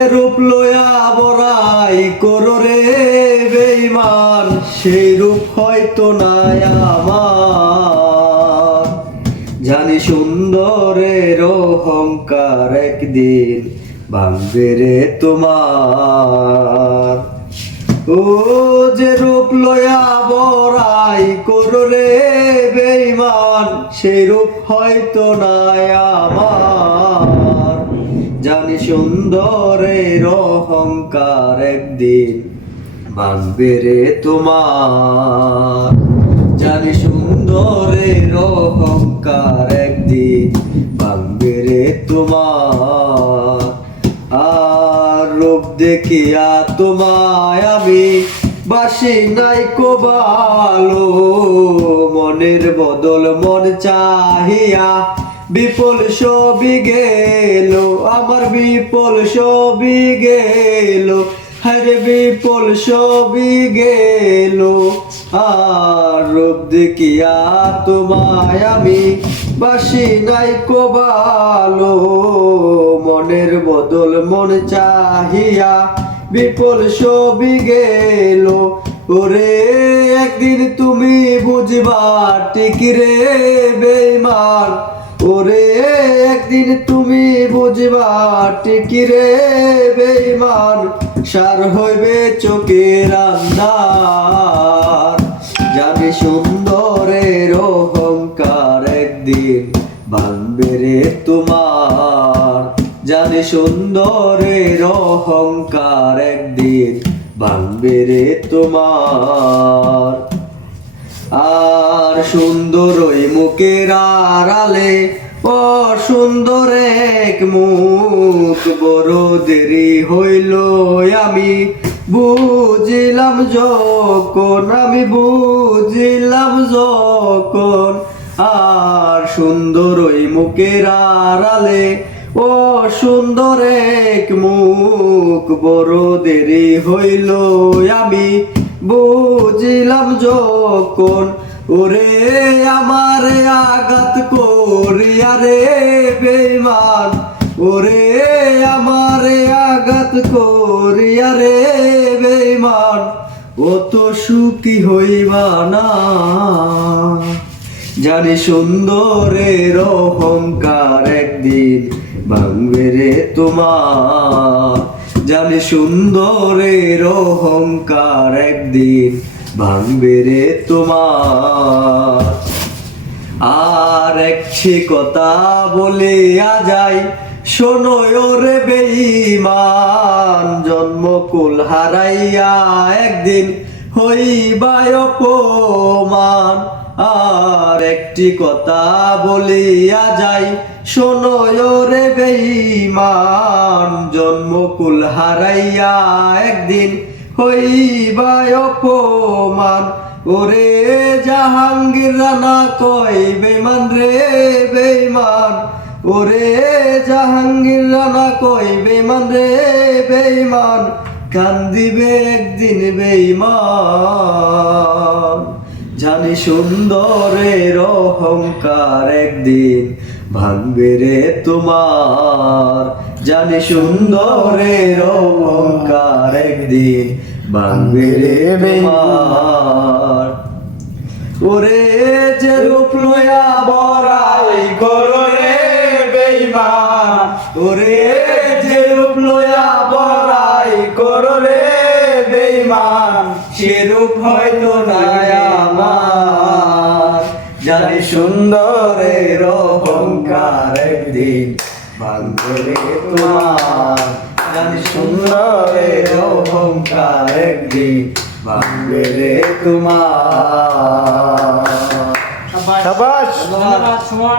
রূপ লয়া বড়াই করো রে বেঈমান, সেই রূপ হয়তো নাই আমার। জানি সুন্দরের অহংকার একদিন ভাঙবে রে তোমার। ও যে রূপ লয়া বড়াই করো রে বেঈমান, সেই রূপ হয়তো নাই আমার। জানি সুন্দরের অহংকার একদিন ভাঙবে রে তোমার। জানি সুন্দরের অহংকার একদিন ভাঙবে রে তোমার। আর রূপ দেখিয়া তোমায় আমি বাসি নাই কো ভালো, মনের বদল মন চাহিয়া বিপুল সবই গেল আমার, বিপুল সবই গেল, হরে বিপুল সবই গেল। আর রূপ দেখিয়া তোমায় আমি বাসি নাই কো ভালো, মনের বদল মন চাহিয়া বিপুল সবই গেল। ওরে একদিন তুমি বুঝবা ঠিক রে বেঈমান, ওরে একদিন তুমি বুঝবা ঠিক রে বেঈমান, সার হইবে চোখের আন্ধার। জানি সুন্দরের অহংকার একদিন ভাঙবে রে তোমার। জানি সুন্দরের অহংকার একদিন ভাঙবে রে তোমার। আর সুন্দর ওই মুখের আড়ালে অসুন্দর এক মুখ, বড় দেরি হইল আমি বুঝিলাম যখন, আমি বুঝিলাম যখন। আর সুন্দর ওই মুখের আড়ালে অসুন্দর এক মুখ, বড় দেরি হইল আমি বুঝিলাম যখন। ওরে আমারে আঘাত করিয়া রে বেঈমান, ওরে আমারে আঘাত করিয়া রে বেঈমান, ও তো সুখী হইবা না। জানি সুন্দরের অহংকার একদিন ভাঙবে রে তোমার। জানি সুন্দরের অহংকার একদিন ভাঙবে রে তোমার। আর একটি কথা বলিয়া যাই শোনো রে বেঈমান, জন্মকুল হারাইয়া একদিন হইবাই অপমান। আর একটি কথা বলিয়া যাই শোনো রে বেঈমান, জন্মকুল হারাইয়া একদিন হইবাই অপমান। ওরে জাহাঙ্গীর রানা কয় বেঈমান রে বেঈমান, ওরে জাহাঙ্গীর রানা কয় বেঈমান রে বেঈমান, কান্দিবে একদিন বেঈমান। জানি সুন্দরের অহংকার একদিন ভাঙবে রে তোমার। জানি সুন্দরের অহংকার একদিন ভাঙবে রে তোমার। ওরে যে রূপ লয়া বড়াই করো রে বেঈমান, ওরে যে রূপ লয়া বড়াই করো রে বেঈমান, সে রূপ হয়তো নাই আমার। জানি সুন্দরের অহংকার একদিন ভাঙবে রে তোমার। জানি সুন্দরের অহংকার একদিন ভাঙবে রে তোমার। শাবাশ, ধন্যবাদ সুমন।